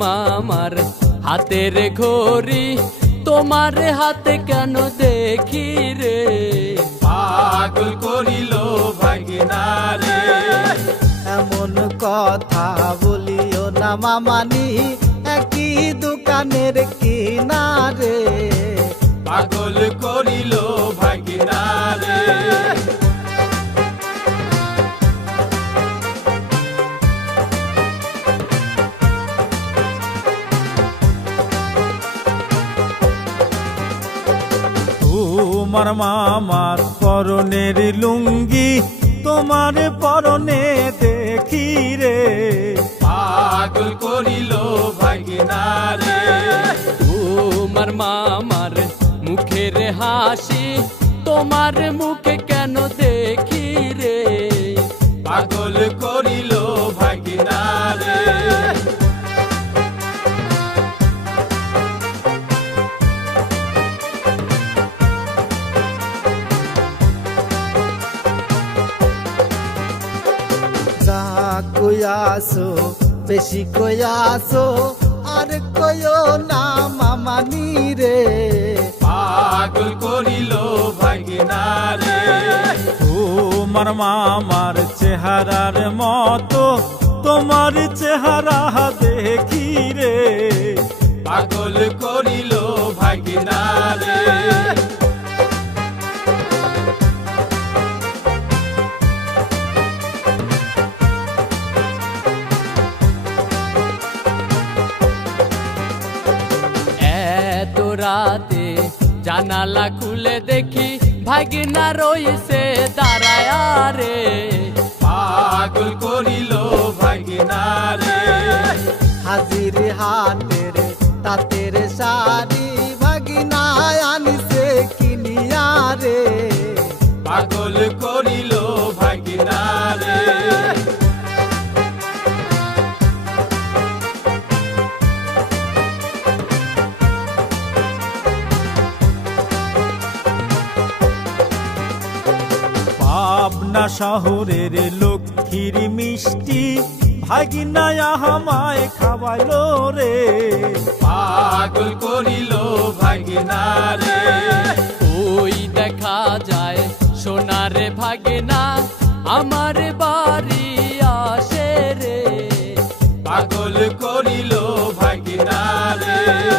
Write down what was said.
মামার হাতের ঘড়ি তোমার হাতে কেন দেখি রে? পাগল করিল ভাগিনা রে। এমন কথা বলিও না মামানি একই দোকানের কিনারে পাগল করিল তোমার মামার পরনের লুঙ্গি তোমার পরনে দেখি রে। পাগল করিল ভাগিনা রে। তোমার মামার মুখের হাসি তোমার মুখে কেন দেখি রে? পাগল কয়াসো বেশি কয়াসো আর কয়ো না মামানি রে। পাগল করিল ভাগিনা রে। তোমার মামার চেহারার মতো, তোমার চেহারা দেখি রে। পাগল রাতে জানালা খুলে দেখি ভাগিনা রইছে দাঁড়ায় রে পাগল করিল ভাগিনা রে হাজির হাটের তাতের শাড়ি ভাগিনায় আনিছে কিনিয়া রে পাগল পাবনা শহরের লক্ষ্মীর মিষ্টি ভাগিনায় হামায় খাওয়াইলো রে। পাগল করিল ভাগিনা রে। ওই দেখা যায় সোনারে ভাগিনা, আমার বাড়ি আসে রে। পাগল করিল ভাগিনা রে।